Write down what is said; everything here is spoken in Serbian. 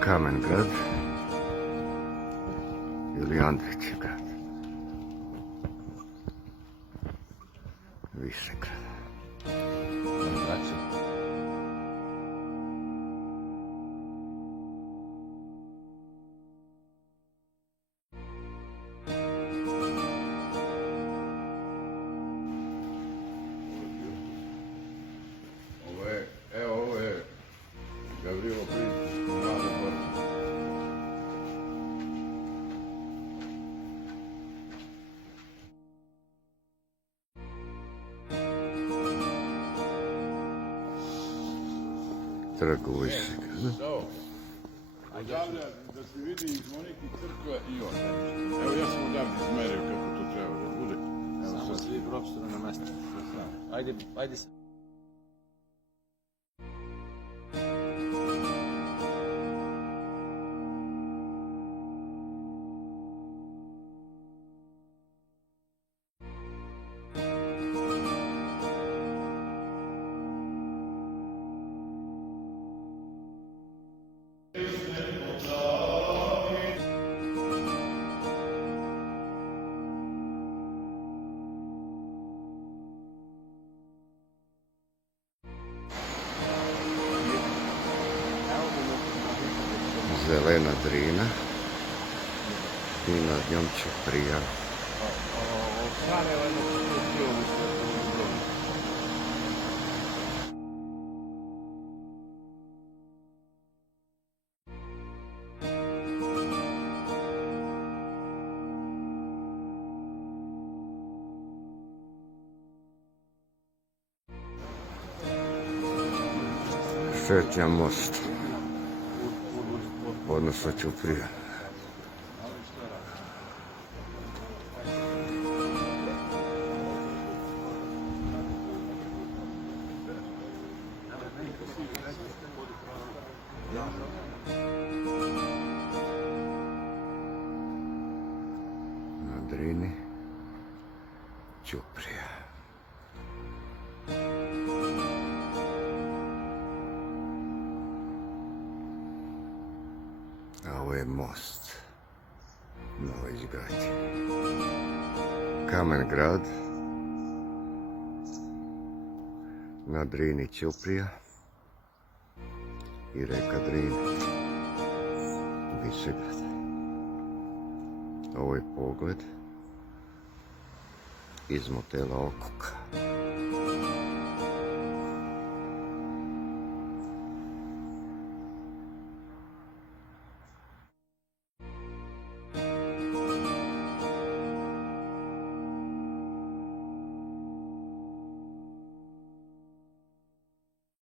Kamen grad ili Andrićev grad. Višegrad. Ovo je Gavrilo Prijić, mlade borbe. Trg u Višegradu. Odavlja da se vidi i zvonik i crkva i on. Evo ja sam odavde izmerio kako to treba da bude. Samo svi profesora na mesto. Ajde se. Zelena Drina i nad njom Ćuprija. Šetnja most, odnosno Ćuprija. Na Drini Ćuprija. A ovo je most nove izgradnje. Kamen grad, na Drini Ćuprija i reka Drina, Višegrad. Ovo je pogled iz motela Okoka.